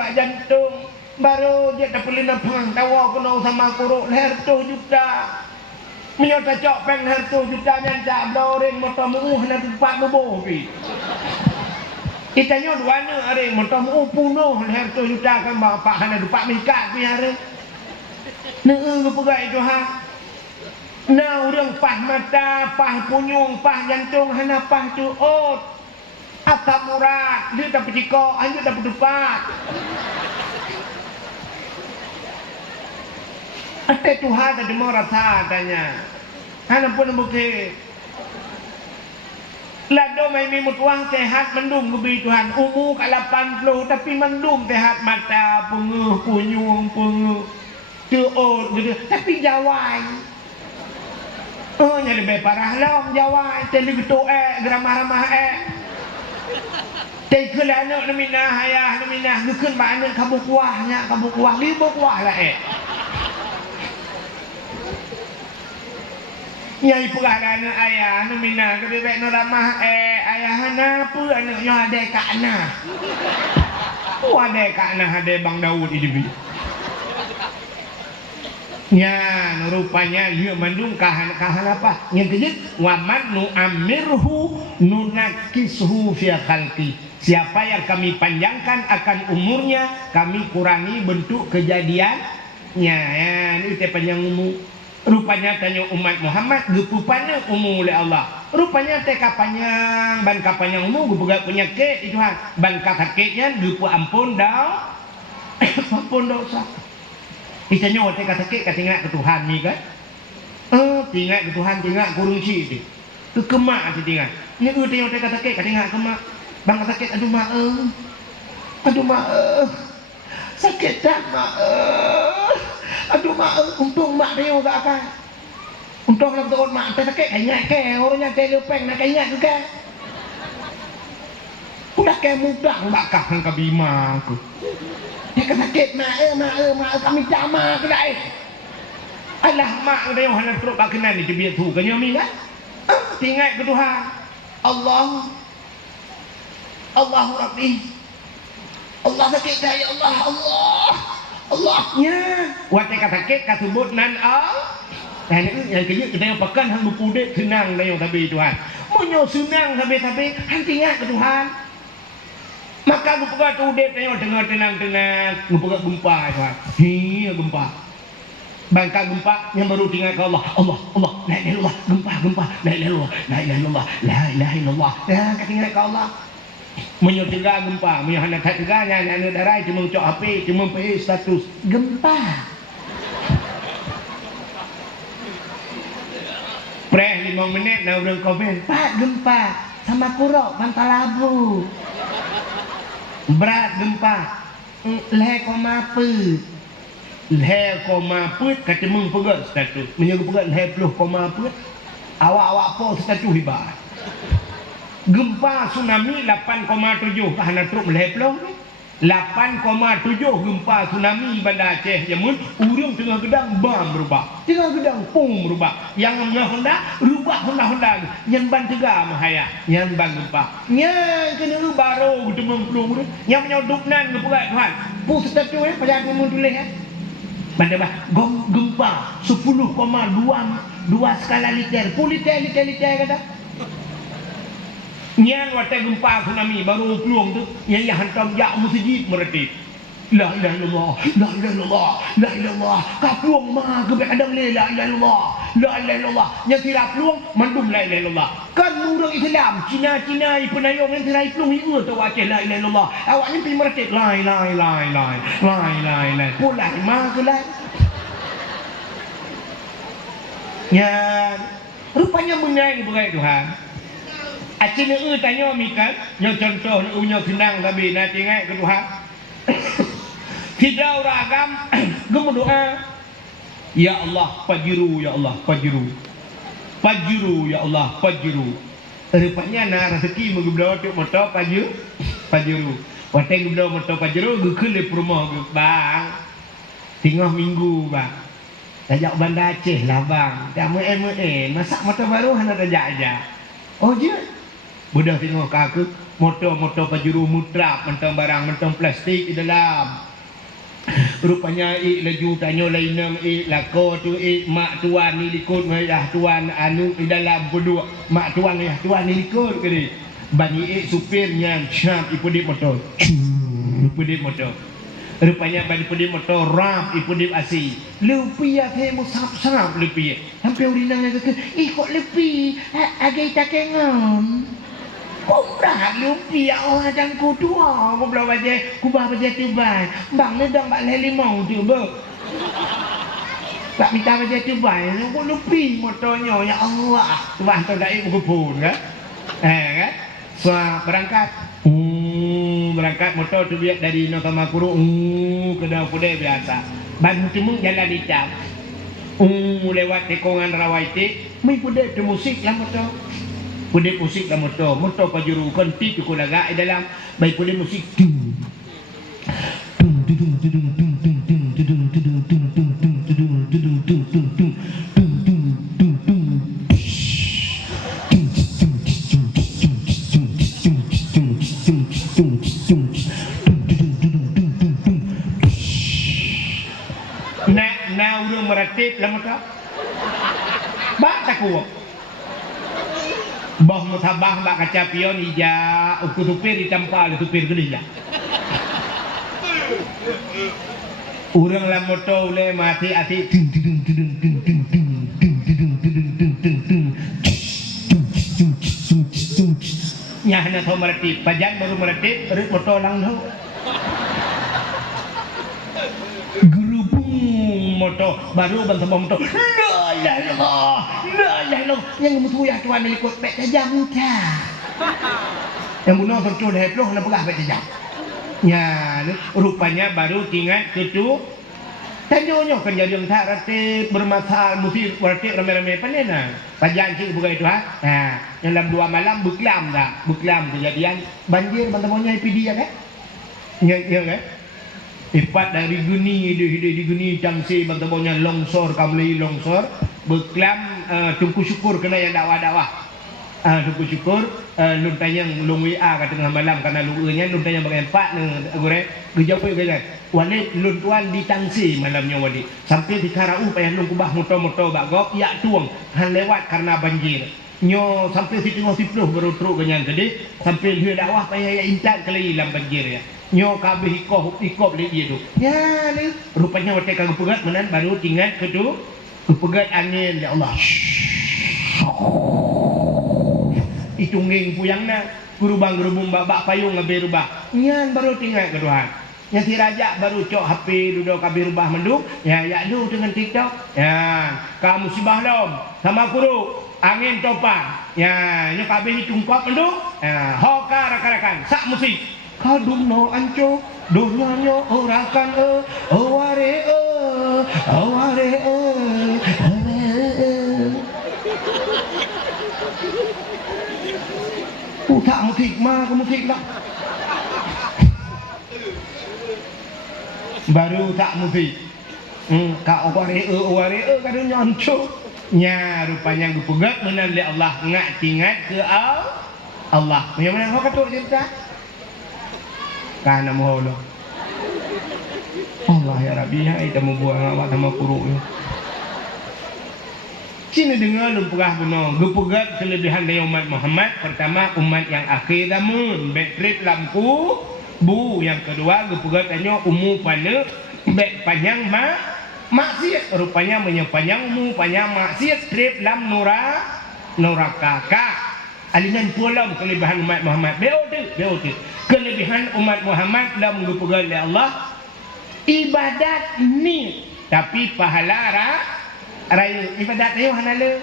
mak jantung. Baru dia tak boleh napang tawa kena sama kuruk leher 2 juta. Minyak cocok peng leher 2 juta nyancak bloreng motor muuh na tempat nubuh pi. Itanya dua na are motor muuh punuh leher 2 juta kan bapak hana dupak mikat pi are. Neu ke pegai tu ha. Na urang pah mata, pah punyung, pah jantung hana pah tu ot. Asam urat, dia dapat cikok, anjut dapat dupat. Ate Tuhan ada mau rasa tanya. Hana pun bukti. Lado mai mimut wang sehat mendung kebi Tuhan. Umur kat 80 tapi mendung sehat mata penguh punyung penguh. Tuot gitu. Tapi jawai. Oh nyari be parah long jawai. Teli gitu geramah-ramah Tei kelana namina hayah namina gekeun ba anak kabuk kuahnya kabuk kuah libuk kuah lah Nyai pegana ayah namina kedebek no ramah ayahana pu anak nyo ade kana. Ade kana ade Bang Daud hidup. Ya, rupanya ieu mandung kahan apa? Yang kejut waman nu amirhu nunakishu fi khalqi. Siapa yang kami panjangkan akan umurnya, kami kurangi bentuk kejadiannya. Ya, ini teh panjang umur. Rupanya tanya umat Muhammad gepupana umur oleh Allah. Rupanya teh kapanjang ban kapanjang umur gepegak penyakit itu han. Ban sakitnya gepu ampun dah. Ampun dosa. Isanya teh sakit katingat ke Tuhan ni kan. Tingat ke Tuhan tingat kurung si tu. Tu kemak tu tingat. Ni teh sakit katingat kemak. Bang sakit aduh mak. Aduh mak. Sakit dah mak. Aduh mak, untung mak dia gak akan. Untung nak betul mak teh sakit ingat ke orangnya teh lepeng nak ingat ke. Udah kayak mudah bakah kan ke bima aku. Dia kan sakit mak kami jama ke dah. Alah mak dia hanya teruk bakenan ni biar tu kan nyami kan. Ingat ke Tuhan. Allah Rabbi. Allah sakit dah ya Allah. Allahnya wate kata sakit kasebut nan dan yang kejut kita yang pekan hang berpudik senang dah yang tabi Tuhan munyo senang tabi hang ingat ke Tuhan maka gu pegat udik tengok dengar tenang-tenang gu pegat gempa Tuhan gempa bangka gempa yang baru ingat ke Allah la ilaha illallah gempa la ilaha illallah ya kata ingat ke Allah menyo cegah gempa, menyo hendak cegahnya anu darai cuma cok HP, cuma PE status gempa. Preh 5 menit na urang komen, Pak gempa sama kurok Pantalabu. Berat gempa. Leh koma put kata mung pegat status. Menyo pegat leh puluh koma put. Awak po status hibah. Gempa tsunami 8,7 kahana truk meleplong 8,7 gempa tsunami Banda Aceh Jamun urang tengah gedang bam berubah tengah gedang pung berubah yang Honda rubah Honda yang ban tega mahaya yang ban gempa yang kena baru gedemung pelung yang menyoduk nan kepurat Tuhan pu statu pada aku tulis Banda bah gempa 10,2 skala liter liter kata Nyan watai gempa tsunami baru peluang tu yang hantam yak masjid meretik. La ilaha illallah. Ka peluang mah ke kadang la ilaha illallah. Yang tidak peluang mandum la ilaha illallah. Kan orang Islam Cina penayong yang tirai peluang itu tu wacah la ilaha illallah. Awaknya pi meretik la ilaha. Pulai mah ke la. Nyan rupanya menang berai Tuhan. Acina tanya mikan yang contoh unya senang tapi nanti ingat ke Tuhan. Tidak ragam gemu doa. Ya Allah pajiru ya Allah pajiru. Pajiru ya Allah pajiru. Rupanya na rezeki mengeblau tu motor pajiru. Wateng geblau motor pajiru gekeun le rumah bang. Tengah minggu bang. Tajak Banda Aceh lah bang. Dah masak motor baru hendak tajak aja. Oh je. Budak tengok ke aku motor pajuru mutrap mentang barang mentang plastik di dalam. Rupanya laju tanya lainang lako tu mak tuan ni likut mayah tuan anu di dalam berdua mak tuan ayah tuan ni likut ke ni bani supirnya syam ipudip motor ipudip motor rupanya bani ipudip motor rap ipudip asi lepi ate musap-sap lepi sampai urinang ke kok lepi agai tak kengon kok berat lupi orang dan kudua kau belah baca kubah baca tubai bang ni dong bak limau tu ber tak minta baca tubai kok lupi motornya ya Allah tuan tu dah ikut pun kan kan so berangkat berangkat motor tu biar dari Nakamakuru ke Dawude biasa ban timung jalan hitam lewat tekongan rawaite mai pude tu musik lah motor Pudip musik dan motor pajuru konti tu kulaga dalam baik pudip musik na urung meratip lah motor bak takut Boh musabah bak kaca pion ija uku tupir ditampal tupir gede ya. Urang la moto le mati ati nyah na tho meratip pajan baru meratip rut moto lang tho gerubung moto baru ban sabong moto la yang mutu ya tuan ikut pek tajam ta yang bunuh tercul heploh na pegah pek tajam ya rupanya baru tinggal ketu tanyonya kan jadi tak ratib bermasalah mesti ratib rame-rame panena pajan cik bukan itu ha yang dalam 2 malam beklam kejadian banjir bantamonya epidi ya kan ya kan Ipat dari guni di guni Camsi bantamonya longsor kamli longsor beklam tungku syukur kena yang dakwah tungku syukur nun tanyang lung WA kat tengah malam karena luanya nun tanyang bagai 4 gore gejauh ke walid lun tuan di Tangsi malamnya wadi sampai di Karau payah lung kubah motor bak gop ya tuang han lewat karena banjir nyo sampai si tengah sipluh baru truk kenyan tadi sampai dia dakwah payah ya intat kali dalam banjir ya nyo kabeh ikop le dia tu ya ni rupanya wate kagak pegat menan baru tinggal kedu pegat angin ya Allah itu nging puyangna gerubang bak payung ngabe rubah nyan baru tinggal keduhan nyati raja baru cok HP duduk kabeh rubah mendung ya lu dengan TikTok ya kamu musibah lom sama kuru angin topan ya nyo kabeh tungkap mendung ya hoka rakan-rakan sak musik kadung no anco dunianya orakan aware tak musik mah ke musik lah baru tak musik ka aware kadung anco nya rupanya gupegat menan li Allah ngat ke Allah yang mana kau katuk cerita kana moholo Allah ya Rabbi hai temu buang awak sama kuruknya sini dengar lumpurah benar gupegat kelebihan dari umat Muhammad pertama umat yang akhir zaman betrip lampu bu yang kedua gupegat tanya umur pada bek panjang maksiat rupanya menyepanjang umur panjang maksiat trip lam nurakaka alinan pulang kelebihan umat Muhammad beot kelebihan umat Muhammad dalam gupegat oleh Allah ibadat ni tapi pahala raya ibadat ayo hanale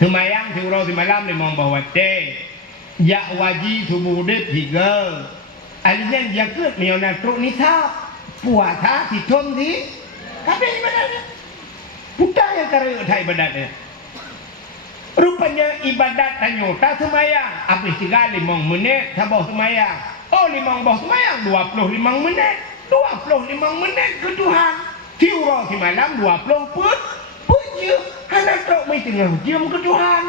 semayang surau di malam limang bawa teh ya wajib subuh dep 3 alinan jaket menyona truk nisab puasa ditom di kabeh ibadatnya bukan yang karya dah ibadatnya rupanya ibadat tanyo tak semayang habis 5 menit sabah semayang 5 bah semayang 25 menit ke Tuhan surau di malam 20 pun punya anak tak mai tengah diam ke Tuhan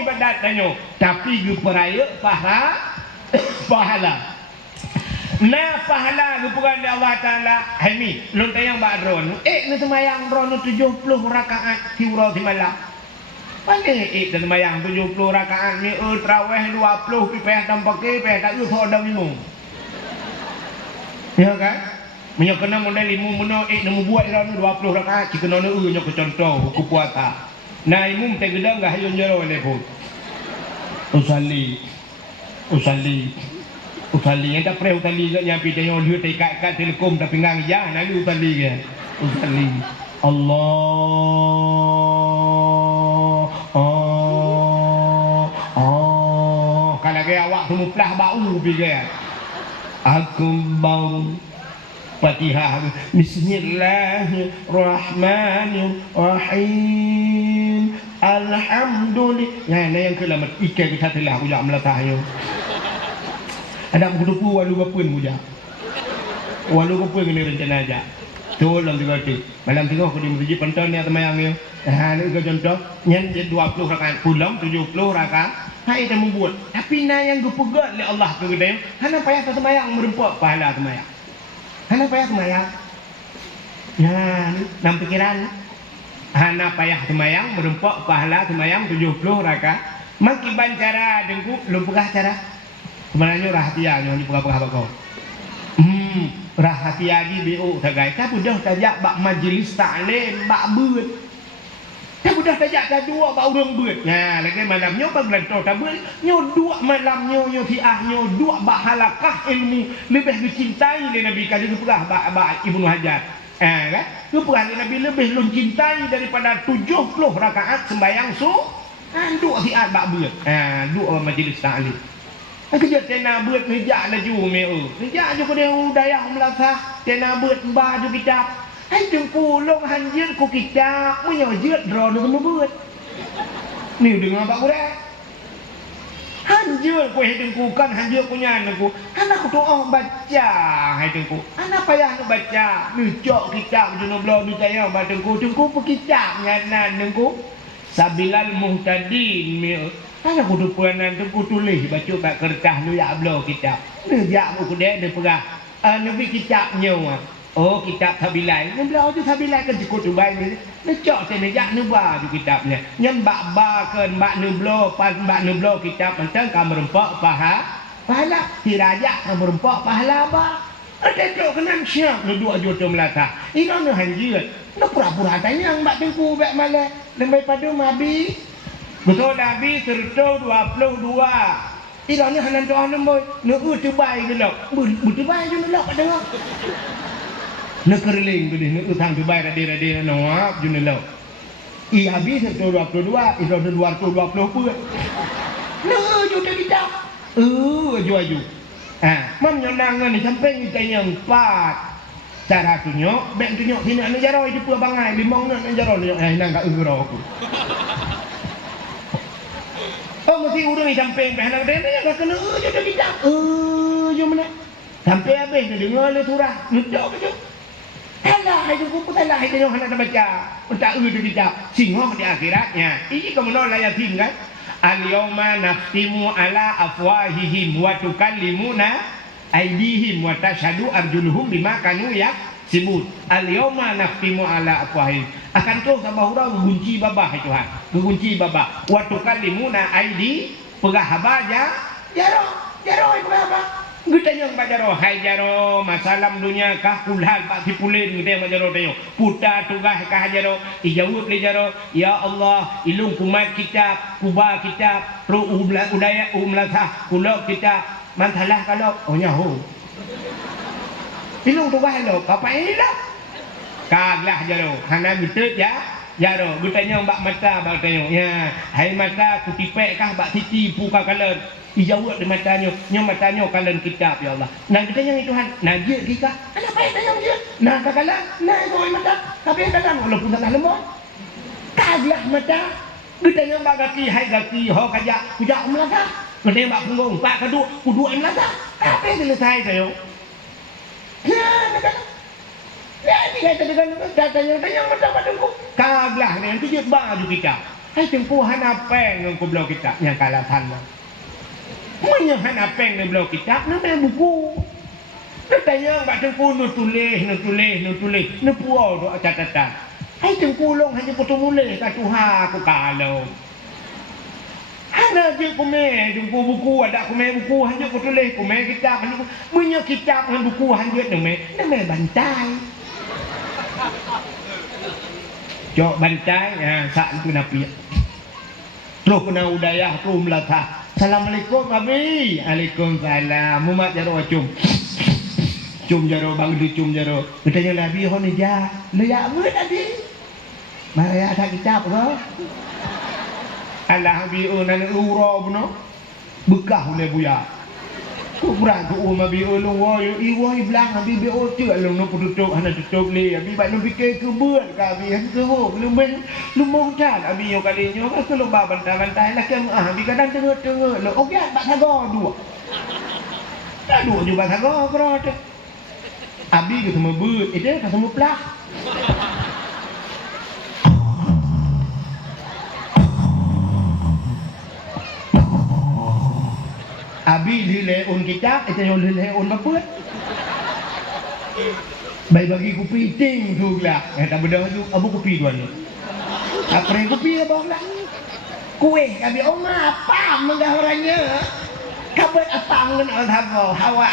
ibadat tanyo tapi gu peraya pahala pahala. Nah pahala lupukan di Allah Ta'ala. Hemi lu tayang ba'dron na semayang ron 70 rakaat tiura di malam. Pandai dan semayang 70 rakaat ni traweh 20 pipeh dan pakai pipeh tak yu tho dam minum. Ya kan? Menyo kena model 5 meno nemu buat ron 20 rakaat jika nono nyo ke contoh ku puasa. Nah imum te gedang gah yo jero telepon. Usali yang tak pernah utali ke nyampi dia yang lihat ikat telekom tapi ngang ya nak utali ke utali Allah kalau ke awak semua pelah bau pergi aku bau Fatihah Bismillahirrahmanirrahim Alhamdulillah yang kelamat ikan kita telah aku jak melatahnya ada berdupu walu bapun muja. Walu bapun kena rencana aja. Tolong juga tu. Malam tengok aku di masjid penton ni temayang ni. Ni ke contoh nyen 20 rakaat pulang 70 rakaat. Hai dah membuat. Tapi na yang gepegat oleh Allah tu gede. Hana payah temayang merempok pahala temayang. Hana payah temayang. Ya, nam pikiran. Hana payah temayang merempok pahala temayang 70 rakaat. Makiban cara dengku lumpukah cara sebenarnya rahasia yang dibuka-buka kau. Rahasia di BO tagai. Tapi dah tajak bak majlis taklim, bak beut. Tapi dah tajak dah dua bak urang beut. Nah, lagi malam nyo bak gelanto tak beut. Nyo dua malam nyo tiah nyo dua bak halakah ilmu lebih dicintai oleh Nabi kali kepegah bak Ibnu Hajar. Kan? Kepegah Nabi lebih lun cintai daripada 70 rakaat sembahyang dua tiah bak beut. Dua majlis taklim. Kerja tena buat nejak laju meu. Nejak je ko dia dayah melasah. Tena buat baju kitab. Hai tengku long hanjir ku kitab. Menyo jeut dro nu buat. Ni dengar pak kurang. Hanjir ku tengku kan hanjir punya aku. Anak ku doa baca hai tengku. Anak payah nak baca. Ni jok kitab je no blo ni tayang ba tengku. Tengku pekitab nganan tengku. Sabilal muhtadin meu. Anak kudu puanan tu ku tulis baca kat kertas lu ya ablo kitab. Ni jak ku dek dia perah. Nabi kitabnya. Oh kitab Sabilai. Ni belau tu Sabilai kan cukup tu baik ni. Necok saya jak ni ba tu kitabnya. Nyam bak ba kan bak ni blo pas bak ni blo kitab pentang kam merempak pahala. Dirajak kam merempak pahala ba. Ada tu kenang siap ni 2 juta melata. Ino ni hanjir. Nak pura-pura tanya bak tengku bak malah lebih pada mabi. Betul Nabi serta 22. Ira ni hanan doa nombor. Nak terbaik ke nak? Terbaik je nak kat tengah. Nak kerling tu ni. Nak utang terbaik radir nak je nak. Habis serta 22. Ira 220 pun. Nak je dah kita. Aju. Mam nyonang ni sampai kita yang 4. Cara tunjuk. Bek tunjuk sini nak jaroi tu pun bangai. Limong nak jaroi. Nang kat ugro aku. Oh mesti urang ni sampai anak dia nak kena je dah kita. Je mana? Sampai habis dia dengar le surah. Nudok je. Alah itu ku salah itu yang hendak baca. Tak dia kita. Singho di akhiratnya. Ini kamu nak layak tinggal. Al-yawma naftimu ala afwahihim wa tukallimuna aydihim wa tashhadu arjuluhum bima kanu sibut. Al-yawma naftimu ala afwahihim. Akan tu sama orang gunci babah Tuhan. Gunci babah. Wa tukallimuna aidi pegah baja jaro pegah apa? Gutanya mbak jaro, hai jaro, masalam dunia kah kulhal pak tipulin gitu mbak jaro tanya. Puta tugah kah jaro, ijawab le jaro, ya Allah, ilung kumat kitab, kubah kitab, ru udaya umlatah, kulok kitab, mantalah kalau oh nyaho. Ilung tugah lo, apa ini lah? Kaglah jaro, hana mitut ya. Jaro, gutanya mbak mata mbak tanya. Ya, hai mata kutipek kah mbak titi puka kalan. Ijawab di matanya, matanya kalan kitab ya Allah. Nah kita yang Tuhan, najis kita. Ada apa yang tanya dia? Nah kakalan, nah itu mata. Tapi kalan walaupun tak lemah. Kaglah mata. Kita yang mbak gaki, hai gaki, ho kajak, kujak melata. Kita yang mbak punggung, pak kedua, kudua melata. Apa yang selesai saya? Nah, kakalan. Jadi kata dengan tanya mata padangku. Kaglah dengan tujuh baju kita. Hai tempuhan apa yang kau belau kita yang kalah sana. menyahan apeng ni belau kitab nama buku. Nak tanya bak tengku nu tulis nu puau tu catatan. Hai tengku long hanya potong mulai ka Tuhan aku kalau. Hana je kume tengku buku ada kume buku hanya ku tulis kume kitab hanya menyo kitab dengan buku hanya nama bantai. Jok bantai sak tu napi. Terus kena udayah tu melatah. Assalamualaikum Abi. Waalaikumsalam. Mumat jaro cum. Cum jaro bang du cum jaro. Bertanya Nabi hon ja. Leyak apa tadi? Mari ada kitab ke? Allah bi unan uro buno. Bekah oleh buya. Ku berang ku Nabi ulung wo iwo iblang Nabi bi o ce long no tutup hana tutup le. Abi ba no fikir ke beut ka abi han ke ho lumong kan abi yo kali nyo ka ke lomba bantai-bantai lah ke abi kadang tengok lo okey bak sago dua. Tak dua juga sago kro. Abi ke semua beut, itu ke semua pelah. Abi lilai un kitab, itu yang lilai un beut. Baik bagi kopi ting tu lah. Tak beda tu, abu kopi tuan ni. Apa yang kopi abang lah? Kue, kami oma apa menggah orangnya? Kabar apa mengenal hawa?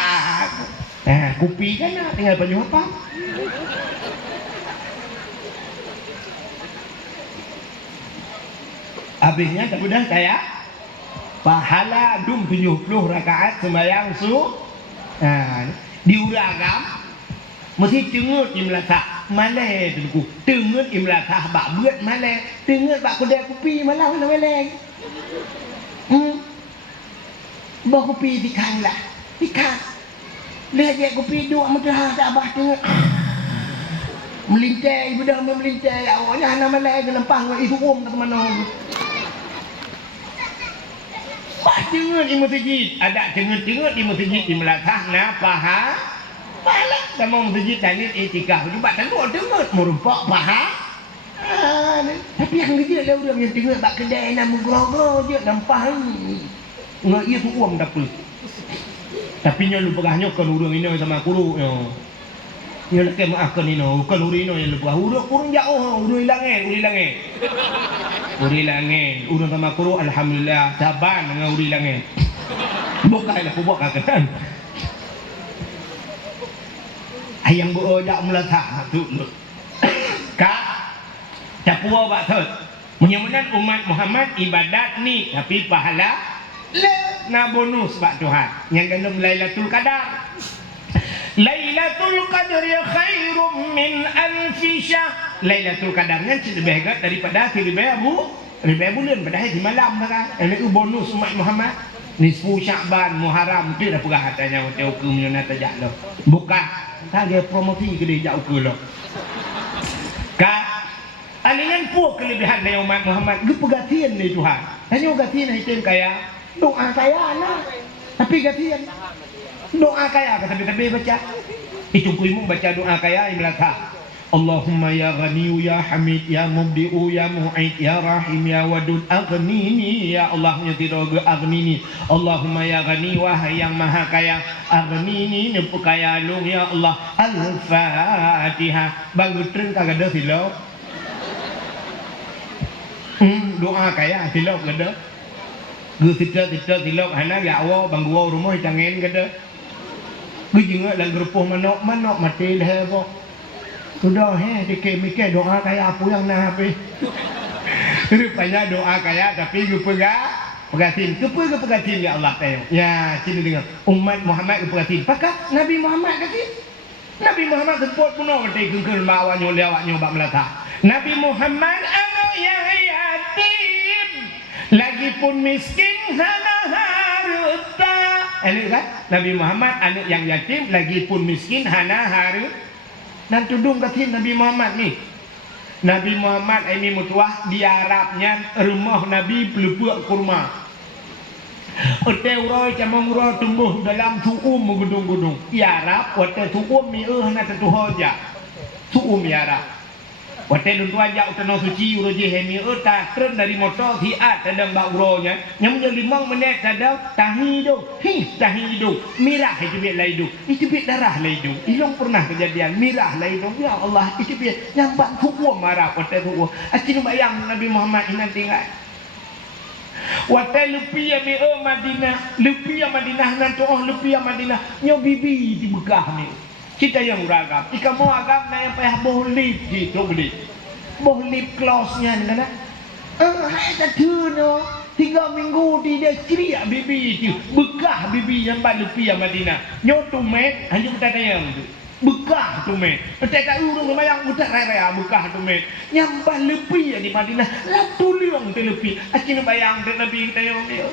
Kopi kan tinggal banyak apa? Habisnya kemudian saya pahala 70 rakaat sembahyang diuragam mesti cengut imlatah malai tu cengut imlatah bak buat malai cengut bak kedai kopi malah nak malai bawa kopi dikang lah dikang lihat dia kopi dua mudah tak abah tengok melintai budak melintai awaknya hana malai ke lempang itu ke mana bah cengut di masjid ada cengut di masjid di Melaka paha pahala sama masjid tadi etika juga tentu cengut merumpak paha tapi yang dia lah orang yang cengut bak kedai nak mugrogo je lempang ngai itu uang dapat. Tapi nyo lupa kahnya kan urang ini sama kuru nyo. Nyo lek maafkan ini kan urang ini lupa urang kurang jauh urang hilangen. Urang sama kuru alhamdulillah saban dengan urang hilangen. Bukanlah kubuk kan. Ayang bu dak melatah tu. Kak capua bak thot. Menyemunan umat Muhammad ibadat ni tapi pahala na bonus Pak Tuhan yang gendam Lailatul Qadar. Lailatul Qadar khairum min alfi syahr. Lailatul Qadar kan lebih hebat daripada 1000 bulan padahal di malam kan. Ini bonus umat Muhammad. Nisfu Sya'ban Muharram tu dah perah hatanya untuk hukum nyona tajak lo. Bukan tak ada promosi ke dia jauh ke lo. Ka alingan pu kelebihan dari umat Muhammad ge pegatian ni Tuhan. Hanya gatian item kaya doa kaya lah tapi gatian doa kaya tapi baca itu kuimu baca doa kaya imlaka Allahumma ya ghaniyu ya hamid ya mubdi'u ya mu'id ya rahim ya wadud aghnini ya Allah nyetiroge aghnini Allahumma ya ghani wahai yang maha kaya aghnini nempu kaya lung ya Allah al-fatihah bangutren kagak ada silo doa kaya silo kagak gue tidak tilok hana ya awal bangguau rumah jangan kada gue juga lang grupo manok mati dah bo sudah dikit mikir doa kayak apa yang nak habis rupanya doa kayak tapi gue pegatin ya Allah tayo ya sini dengar umat Muhammad gue pegatin pakak Nabi Muhammad katin Nabi Muhammad sebut puno berarti kengkel bawanya lewatnya bak melata Nabi Muhammad anu ya yatim lagi pun miskin hana harta. Ini kan Nabi Muhammad anak yang yatim lagi pun miskin hana harta. Dan tudung katin Nabi Muhammad ni. Nabi Muhammad ini mutuah di Arabnya rumah Nabi pelupuk kurma. Ote uroi camong uro tumbuh dalam tuum gudung-gudung. Di Arab ote tuum mi na tentu hoja. Tuum di Arab. Waktu lu tua jauh tenang suci uroji hemi tak turun dari motor hiat ada mbak uronya yang menjadi 5 menit ada tahidu mirah itu biar laidu itu biar darah laidu ilong pernah kejadian mirah laidu ya Allah itu biar nyampak hukum marah waktu hukum aci bayang Nabi Muhammad ini tinggal waktu lupi mi Madinah nanti lupi Madinah nyo bibi di Bekah ni kita yang beragam jika mau agam na yang payah boleh gitu boleh close-nya ni kan hai tak no 3 minggu di dia ceria bibi itu Bekah bibi yang balik lupi Madinah nyo tumet hanya kita tayang tu Bekah tumet tak urung bayang utak raya Bekah tumet nyambah lupi di Madinah lah tuliang tu lupi akin bayang tu Nabi kita yang dia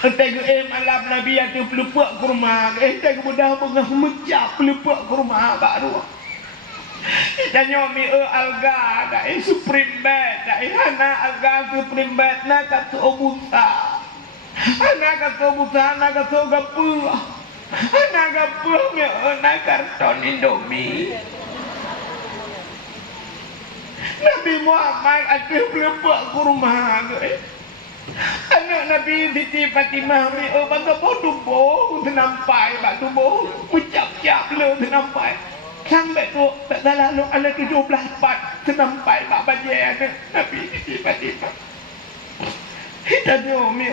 Entah malam Nabi yang pelupak kurma entah mudah mengah mecap pelupak kurma baru tanya mi alga dah supreme bed dah anak alga supreme bed nak kata obuta anak kata obuta anak kata gapu anak gapu mi nak karton Indomie Nabi Muhammad ada pelupak kurma anak Nabi Siti Fatimah ni bangga bodoh nampai bak tubuh ucap-ucap le nampai sampai tu tak salah lu ala 17 part nampai bak bajai anak Nabi Siti Fatimah kita dia mi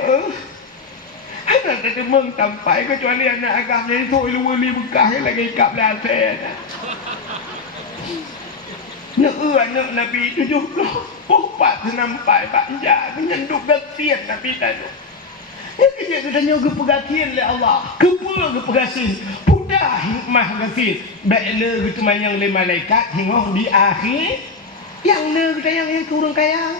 anak tak meng sampai kecuali anak agama ni tu lu li Bekah lagi kap lah saya nak Nabi 70 4 nampai banyak menyenduk gatian Nabi tadi ya kerja katanya kepegatian oleh Allah kepegatian pudah hikmah gatian baiklah gitu yang le malaikat hingga di akhir yang le kita yang kurang kaya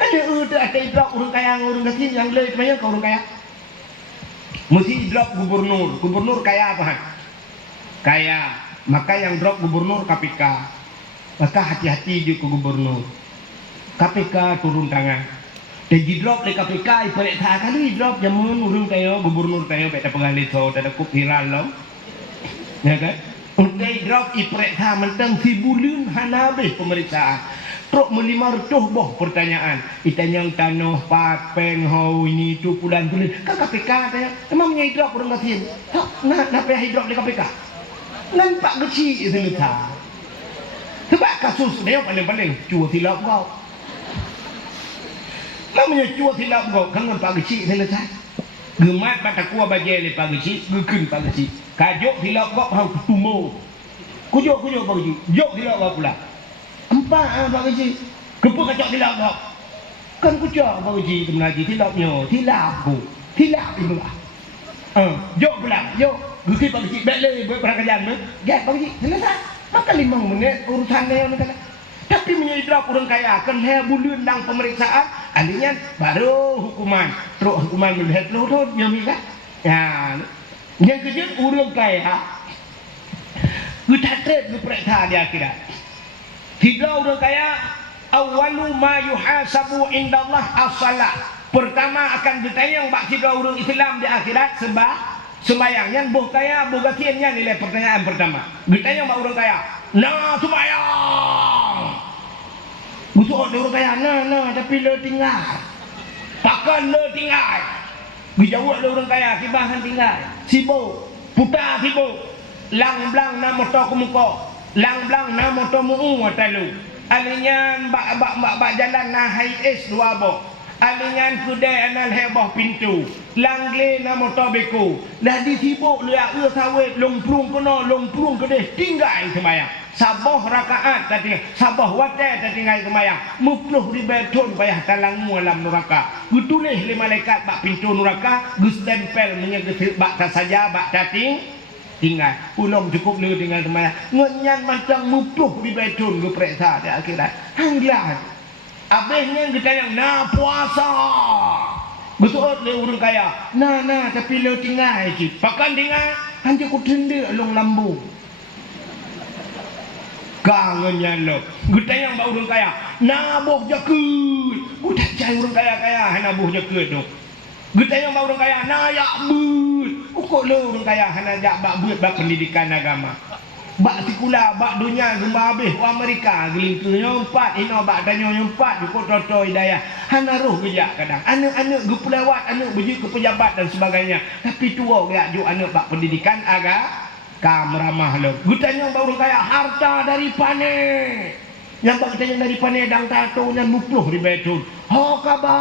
ada drop orang kaya orang gatian yang le yang orang kaya mesti drop gubernur kaya apa kaya maka yang drop gubernur KPK maka hati-hati juga gubernur KPK turun tangan dan di drop di KPK ibarat tak kali drop jamun urung tayo gubernur tayo beta pengalit so ada kup viral lo ya kan untuk drop ibarat tak mentang si bulan hanabe pemeriksaan truk melimartuh boh pertanyaan itanyang tanah pat peng hau ini tu pulan tulis kan KPK tayo emang punya drop urung kasin nak payah drop di KPK nampak kecil itu letak sebab kasus dia paling-paling cua silap kau namanya cua silap kau kangen pak kecil selesai gemat batak kuah bajai le pak kecil gekun pak kecil kajok silap kau hau tumbuh kujok pak kecil jok silap kau pula empat pak kecil kepuk kacok silap kau kan kujok pak kecil itu mengaji silapnya silap ibu jok pula jok gekun pak kecil baik le buat perangkajan gak pak kecil selesai maka 5 menit urusan dia ni kan tapi menyidrak orang kaya kan he bulan dang pemeriksaan alinya baru hukuman terus hukuman melihat lurut yang kan ya yang kedua orang kaya kita trade diperiksa di akhirat tiga orang kaya awalu ma yuhasabu indallah as-salat pertama akan ditanya bak tiga orang Islam di akhirat sebab sembayangnya boh kaya boh gakiannya nilai pertanyaan pertama ditanya mbak orang kaya nah sembayang busuk ada orang kaya nah tapi le tinggal takkan le tinggal dijawab le orang kaya kibahan tinggal sibuk putar sibuk lang blang na motor ke muka lang blang na motor muu atalu alinyan bak jalan na high es dua boh alingan kudai anal heboh pintu langle na motor beko dah disibuk liak sawit longprung kena longprung kedeh tinggal sembayang sabah rakaat tadi sabah wadah tadi tinggal sembayang mupluh di beton payah talangmu alam neraka gutulih le malaikat bak pintu neraka gus tempel menyegesi bak saja bak dating tinggal ulong cukup le tinggal sembayang ngenyan macam mupluh di beton gu periksa di akhirat hanglah abisnya kita yang na puasa betul le orang kaya nah tapi le tinggal iki pakan tinggal hanya ku tenda long lambu kangennya lo kita yang bau orang kaya nabuh jakut udah cai orang kaya nabuh jakut tu kita yang bau orang kaya na ya but kok le orang kaya hana jak bak but bak pendidikan agama bak tikula bak dunia gemba habis wa Amerika geling ke nyompat ino bak danyo nyompat jukut toto hidayah hana roh gejak kadang anak-anak ge pelawat anak beji ke pejabat dan sebagainya tapi tua gak ju anak bak pendidikan agak ka meramah lo gutanya baru kaya harta dari pane yang bak gutanya dari pane dang tato nya mupluh di betun hoka ba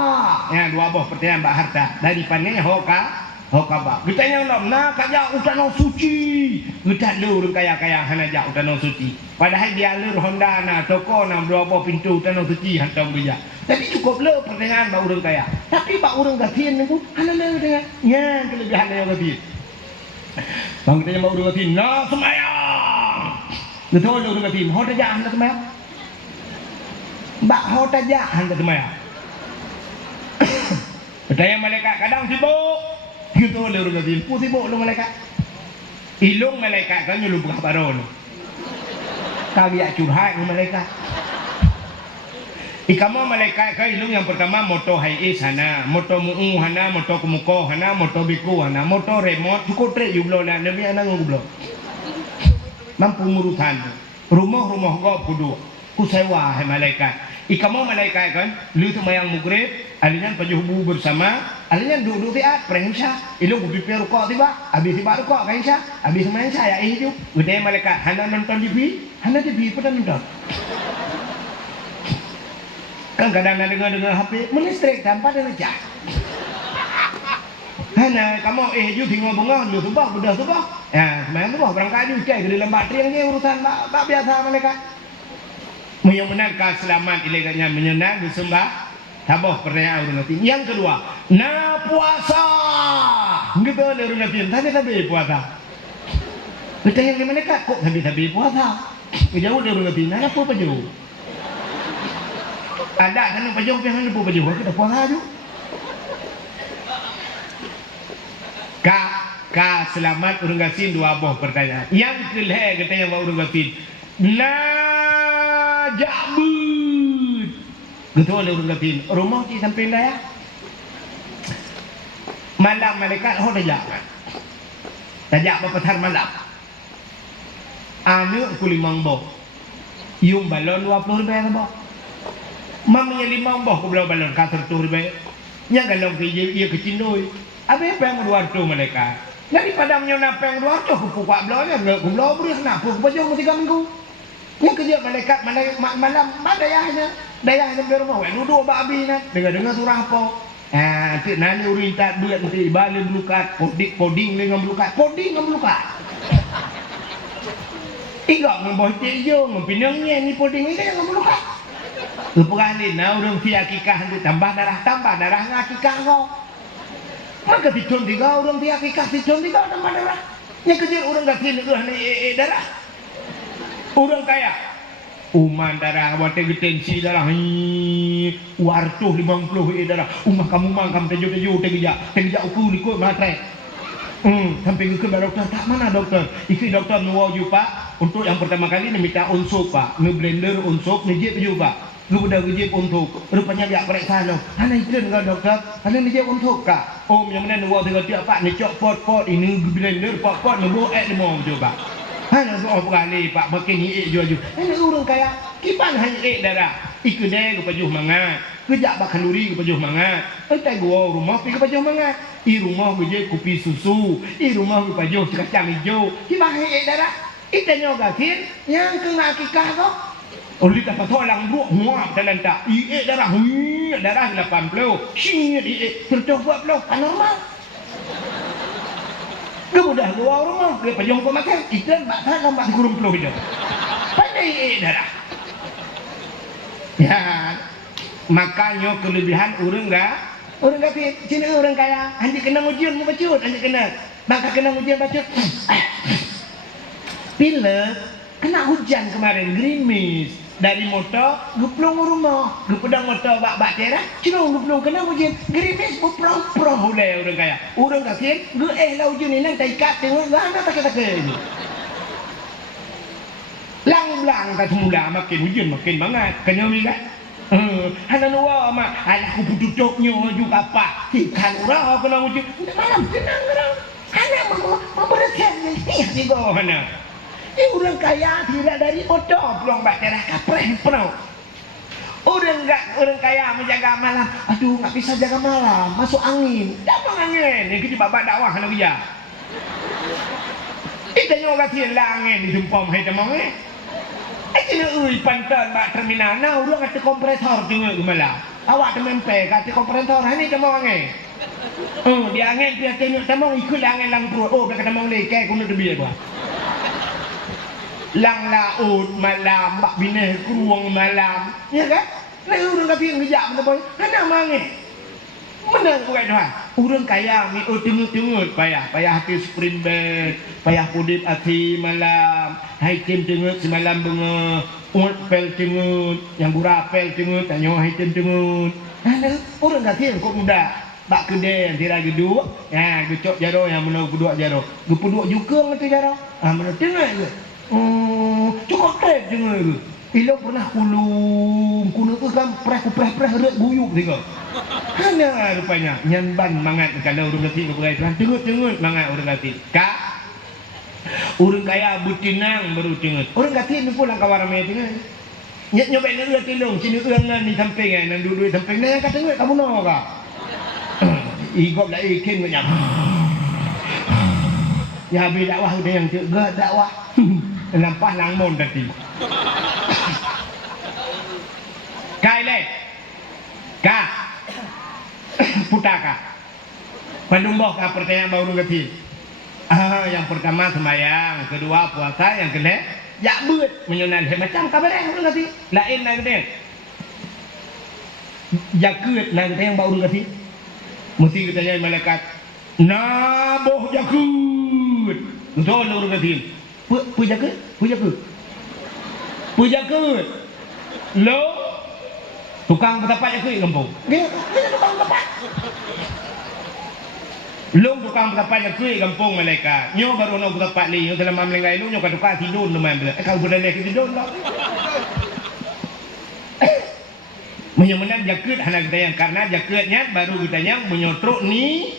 ya dua boh pertanyaan bak harta dari pane hoka ba kita yang nom na kaya utano suci kita lur kaya hana ja utano suci padahal dia lur Honda na toko na berapa pintu utano suci hantam dia tapi cukup le pertanyaan ba urang kaya tapi ba urang gatiin niku hana le dengan ya kelebihan yang gatiin bang kita yang ba urang gatiin na semayang betul le urang gatiin hoda ja hana semayang ba hoda ja hana semayang pertanyaan malaikat kadang sibuk gitu oleh orang gatin putih bok lu malaikat ilung malaikat kan nyuluh buka baron kagak curhat lu malaikat ikama malaikat kan ilung yang pertama moto hai sana moto muu hana moto kumuko hana moto biku hana moto remote cukup tre jublo dan demi anak ngublo mampu ngurutan rumah gop kudu ku sewa hai malaikat ikama malaikat kan lu semayang mugrib alinya pajuhu bersama alinya duduk tiat prensya ilung pipi rukuk tiba habis tiba rukuk kan sya habis main saya itu gede malaikat hana nonton TV hana TV pada nonton kan kadang dengar HP menistrik tanpa derajat hana kamu ju tinggal bunga lu subah bedah subah ya main subah berangkat ju cai gede lembat triang dia urusan bak biasa malaikat yang benar selamat ileganya menyenang disembah tabah pertanyaan urang gatin yang kedua na puasa gitu ada urang gatin tapi puasa bertanya gimana kak kok tapi puasa jauh dari urang gatin ada apa jauh ada kan pajong piang apa jauh kita puasa aja kak selamat urang gatin dua buah pertanyaan yang kelih katanya urang gatin na jabut betul oleh urang gatin rumah di samping daya malam malaikat ho tajak berpetar malam anu kulimang boh yung balon 20 ribu boh mamanya 5 boh ku belau balon ka 30 ribu nya galong ke iya kecinoi abe peng 200 malaikat daripada menyona peng 200 ku pukak belau nya ku belau beri kenapa ku bajong 3 minggu yang kerja malaikat malam dayahnya di rumah duduk babi nak dengar surah apa tik nani urintat buat nanti balik belukat poding dengan belukat igak ngeboh tiyo ngempinangnya ni poding ini dengan belukat lupakan nah urang fi akikah nanti tambah darah ngakikah kau maka tidun 3 urang fi akikah tidun 3 tambah darah yang kerja urang gatin ni darah urang kaya uman darah wate getensi darah wartuh 50 darah umah kamu mangkam tejo teja uku likut matre sampai ke dokter tak mana dokter iki dokter nuwau ju pak untuk yang pertama kali ni minta unsuk pak ni blender unsuk ni jip ju pak lu udah jip untuk rupanya biak periksa no ana ikren enggak dokter ana ni jip untuk kak yang mana nuwau tiga pak ni cok pot ini blender pot ni bo ni mau coba hanya soal kali pak makin hiik jual. Ini urang kaya kipan hanya darah. Iku deh ke pajuh mangat. Kejak bak kalori ke pajuh mangat. Entai gua rumah pergi ke pajuh mangat. I rumah gue kopi susu. I rumah gue pajuh kacang hijau. Kipan hiik darah. Itanya gatin yang kena akikah kok. Oleh kata tolong buat muap dalam tak. Hiik darah. Darah 80. Sini hiik. Tercoba belum. Anormal. Kemudian luar rumah, dia pajong kau makan, iklan bakal nampak di kurung peluh itu. Pandai darah. Ya, makanya kelebihan orang gak cina orang kaya, hanya kena ujian mau bacut, hanya kena, maka kena ujian bacut. Bila kena hujan kemarin, gerimis dari motor, guplung rumah, gupedang motor bak cerah, cina guplung kena ujian, gerimis buprong hulai orang kaya, orang kafir, lah ujian ini tak ikat tengok, mana tak ini. Lang tak semula makin hujan makin banget, kenyami kan? Hana nuwa mak, anakku putucoknya juga apa? Ikan orang kena ujian, malam tenang orang, hana memberatkan ni juga hana. Orang kaya tidak dari bodoh pulang bak daerah kapreh penuh. Orang kaya menjaga malam. Aduh, nggak bisa jaga malam, masuk angin. Damang angin. Yang kita babak dakwah nak dia. Kita nyoba tian lah angin di tumpam hai damang eh. Cina ui pantan bak terminal. Nah, orang kata kompresor tengok ke malam. Awak temempe kata kompresor ini damang angin. Dia angin dia tengok damang ikut angin lang perut. Oh, dia kata damang lekeh kuno debi apa. Lang laut malam, bak bina keruang malam, ya kan? Lalu orang kata yang kejap mana boy? Mana mangi? Mana bukan tuan? Orang kaya mi tengok payah hati spring bed, payah kudip hati malam, hai tim tengok semalam bunga, umat pel tengok, yang burapel tengok, tanya hai tim tengok. Lalu orang kata yang kok muda. Bak kedai yang tirai geduk, gecok jaro yang menau kedua jaro, gepuduk juga ngerti jaro, mana tengok ke? Cukup trek je ke. Ilau pernah kulung kuno tu kan preh rek guyup tengok. Hanya rupanya nyanban mangat kalau orang kati ke perai tuan tengut mangat orang kati. Kak orang kaya butinang baru tengut. Orang kati ni pulang kawan ramai tengok. Nyoba nak tilung sini uangan ni samping kan nang duduk samping ni kata tengok kamu no ka. Igop lah ikin banyak. Ya habis dakwah udah yang tegak dakwah. Lampah langmon tadi. Kaile. Kak. Putaka. Penumbuh ka pertanyaan baru kecil. Yang pertama sembahyang, kedua puasa, yang kedua ya beut menyunan macam kabar orang kecil. Lain lain dia. Jakut lain yang baru kecil. Mesti kita tanya malaikat. Naboh jakut. Betul orang kecil. Pujaga. Lo tukang bertapak jakut kampung. Dia tukang bertapak. Lo tukang bertapak jakut kampung malaikat. Nyo baru nak bertapak li, nyo dalam mamlengai lo nyo tukar tidur teman bila. Kau boleh lek tidur lah. Menyemenan jakut anak kita yang karena jakutnya baru kita yang menyotrok ni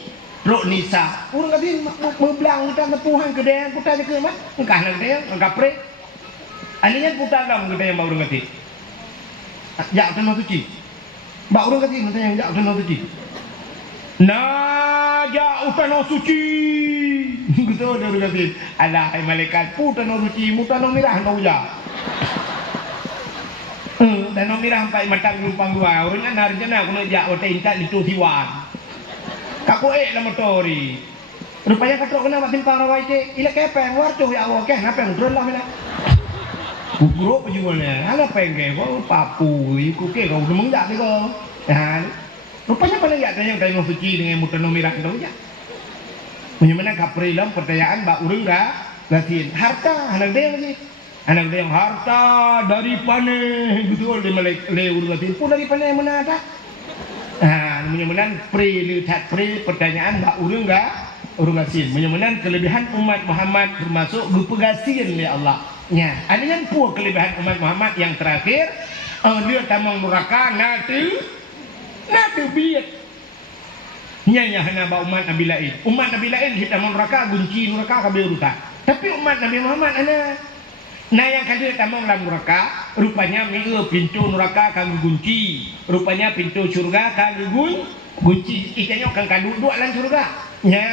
Rok nisa, orang kata membelang kita tepuhan kedai putar je ke mat, engkau nak kedai, engkau pre, aninya putar dalam kedai yang baru kata, jak tanah suci, bak orang kata nanti yang jak tanah suci, jak tanah suci, betul dia orang kata, alah hai malaikat putar tanah suci, putar tanah merah kau ya, tanah merah sampai matang lumpang dua, orangnya narjana kena jak otak intak itu siwan. Kaku lah motori. Rupanya katrok kena makin parah wae ila kepeng warco ya awak keh napeng drone lah mina. Gugro penjualnya. Ala pengke kau papu iku ke kau demeng dak ni kau. Ya. Rupanya pada ya tanya kayu suci dengan mutano merah itu ya. Menyemana kaprilam pertanyaan bak urang gatin harta anak dia lagi. Anak dia yang harta dari paneh betul di le urang gatin pun dari paneh mana ada. Menyemenan lihat pertanyaan mbak urung gasin menyemenan kelebihan umat Muhammad termasuk berpegasin oleh Allah nya ada yang pun kelebihan umat Muhammad yang terakhir dia tamang neraka natu biat nya hana ba umat Nabi lain kita tamang neraka gunci neraka kabeh urutan tapi umat Nabi Muhammad ana nah yang kali tamang dalam neraka rupanya pintu neraka kang gunci rupanya pintu surga kang gunci ikannya kang duduk dalam surga ya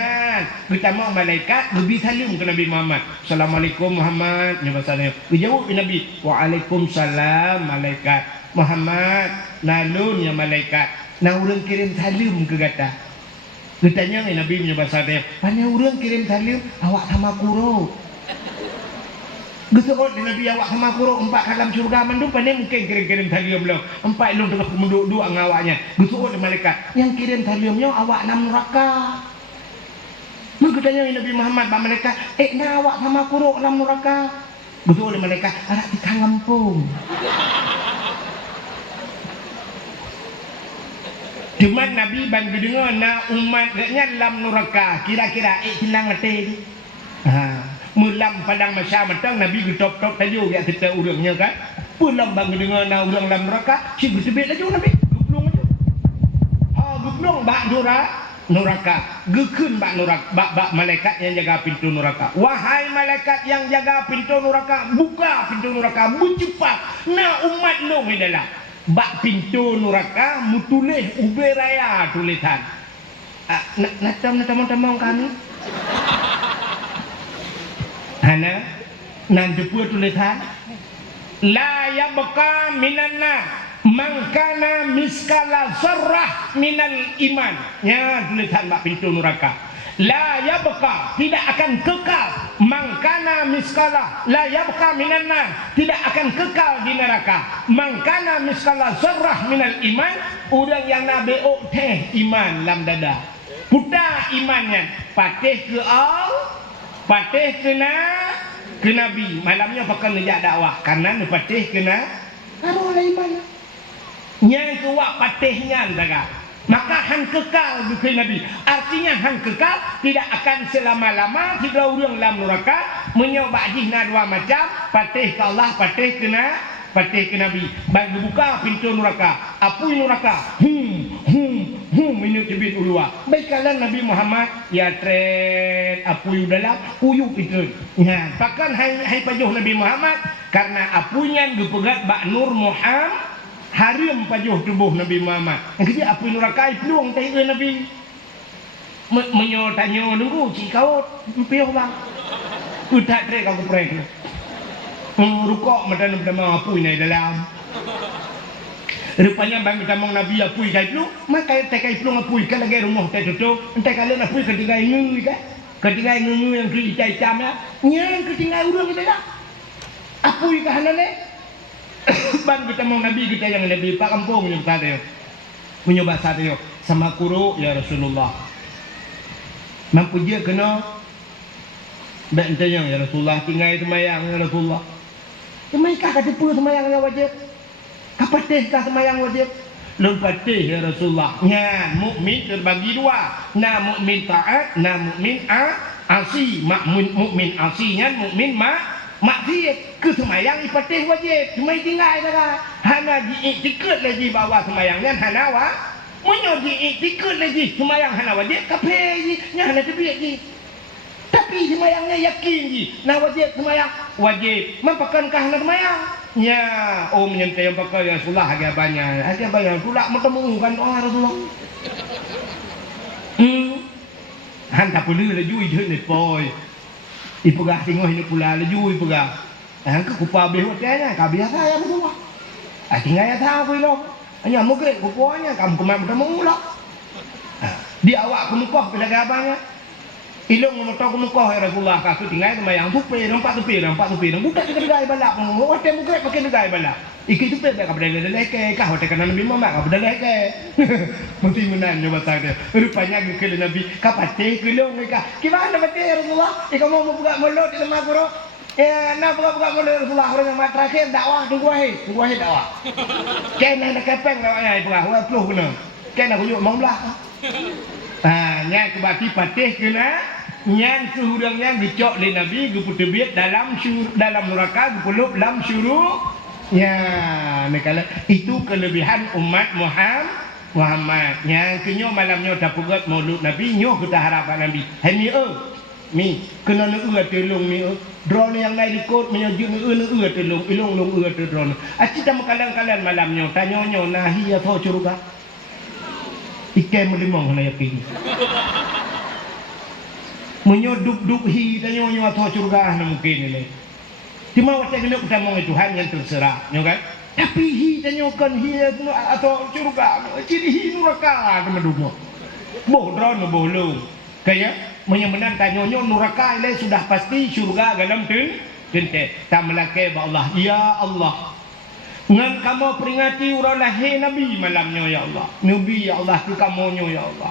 kita mau malaikat lebih salim ke Nabi Muhammad Assalamualaikum Muhammad nya bahasanya dijawab Nabi Waalaikumsalam malaikat Muhammad nalun ya malaikat nah urang kirim salim ke gata ditanya Nabi nya bahasanya pana urang kirim salim awak sama kuro Gusto ko Nabi awak sama kuro empat dalam surga mandu pandai mungkin kirim talium belum empat lu tengah menduk ang awaknya gusto ko malaikat yang kirim taliumnya awak nam neraka mengkutanya Nabi Muhammad ba malaikat na awak sama kuro nam neraka gusto ko malaikat arak di kangampung cuma Nabi ban gedengo na umat gaknya dalam neraka kira-kira hilang ngerti mulam padang masya matang Nabi getop-top tajuk ya kita urangnya kan pulang bang dengan urang dalam neraka si bersebit laju Nabi gublung aja gublung bak dura neraka. Gekun bak neraka, bak malaikat yang jaga pintu neraka. Wahai malaikat yang jaga pintu neraka, buka pintu neraka bercepat. Na umat Nuh adalah bak pintu neraka mutulih uberaya tulisan. Nak tamang kami. Hana nan jepur tulisan la yabqa minan nar man kana miskala zarrah minal iman. Ya tulisan bak pintu neraka. La yabqa, tidak akan kekal. Man kana miskala la yabqa minan nar, tidak akan kekal di neraka. Man kana miskala zarrah minal iman, orang yang nabi teh iman lam dada. Putar imannya, patih ke Allah, patih ke Nabi. Malamnya pakai ngejak dakwah karena patih kena karo iman. Yang kuat patihnya antara. Maka han kekal ke Nabi. Artinya han kekal tidak akan selama-lama tiga orang dalam neraka menyoba jihna dua macam, patih ke Allah, patih ke Nabi. Bagi buka pintu neraka, apui neraka. Minyak jebit ulua. Baiklah Nabi Muhammad ya tret apui dalam uyuk itu. Ya, bahkan hai pajuh Nabi Muhammad karena apunya gepegat bak nur Muhammad harim pajuh tubuh Nabi Muhammad. Yang kecil apui neraka peluang teh Nabi. Menyotanya dulu ci kau piau bang. Udah tret kau prek. Rukuk madan apui ni dalam. Rupanya bang kita mong Nabi apui kai plu, maka tekai plu apui kan lagi rumah teh tutup, entai kalian apui ketinggai ngui kan, ketinggai ngui yang kiri cai camnya, nyang ketinggai urang kita dah, apui kahana le, bang kita mong Nabi kita yang lebih pak kampung menyoba sate sama kuru ya Rasulullah, mampu dia kena, benteng ya Rasulullah tinggai semayang ya Rasulullah, semayang kata puluh semayangnya wajib. Kapatih kah semayang wajib? Lumpatih ya Rasulullah. Ya, mukmin terbagi dua. Na mukmin taat, na mukmin asi. Mukmin asinya, mukmin maksiat. Ke semayang ipatih wajib. Cuma tinggal dah. Hana diiktikut lagi bawa semayangnya hana wa. Munyo diiktikut lagi semayang hana wajib. Kapeh ji, nya hana tebiak ji. Tapi semayangnya yakin ji. Na wajib semayang wajib. Mempakankah hana semayang? Ya, menyentai yang pakai ya Rasulullah agak banyak Rasulullah bertemu kan doa Rasulullah. Hantar pula lejui je ni boy. Ipegah tengok ini pula lejui pegah. Ke kupa behot dia ka biasa ya Rasulullah. Tinggal ya tahu lo. Hanya mungkin kupanya kamu kemana bertemu lo. Dia awak ke muka bila abangnya. Ilong motor ke muka ya Rasulullah ka tinggal sembahyang tupe nampak tupe bukan kita degai balak hotel muka pakai degai balak iki tupe ka bedale leke ka hotel kana Nabi Muhammad ka bedale leke mesti menan nyoba tadi rupanya ke Nabi ka patih gelong ka gimana patih Rasulullah kamu mau buka mulut di lemah guru nak buka mulut Rasulullah orang yang terakhir dakwah tunggu wahid dakwah kena nak kepeng dakwahnya itu wa pluh kena kena kuyuk mau belah nya kebati patih kena yang sehurangnya dicok oleh Nabi guputebit dalam neraka gupulup dalam syuruk ya nekala itu kelebihan umat Muhammad yang kenyo malamnya dapugat maulud Nabi nyo kita harapan Nabi hai mi kena telung mi drone yang naik ikut menyajun telung ilung drone acita makalang-kalang malamnya tanyonyo nahi atau curuga ikai melimong na yakin menyoduk hi tanyo atau curga na mungkin ini cuma waktu ini kita mau Tuhan yang terserah kan tapi hi tanyo kan hi atau curga ciri hi neraka kemedumo boh drone boh lu kayak menyemenan tanyonyo neraka ini sudah pasti surga dalam tente tak melake Allah ya Allah ngan kamu peringati urang lahir Nabi malamnya ya Allah Nabi ya Allah tu kamu ya Allah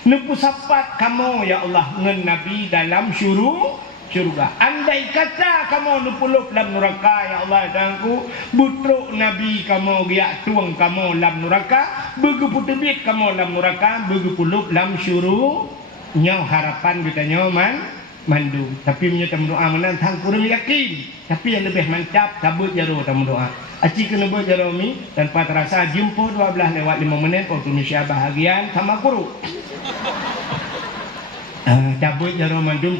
Nepu sapat kamu ya Allah ngan Nabi dalam syurga. Andai kata kamu nepulup dalam neraka ya Allah dangku butruk Nabi kamu giak tuang kamu dalam neraka begitu tebit kamu dalam neraka begitu pulup dalam syurga. Nyau harapan kita nyoman mandum tapi menyertai doa menantang kurang yakin tapi yang lebih mantap sabut jaro tamu doa. Aci kena buat Jeromi tanpa terasa jumpa 12 lewat 5 menit untuk Indonesia bahagian sama guru. cabut jarum mandum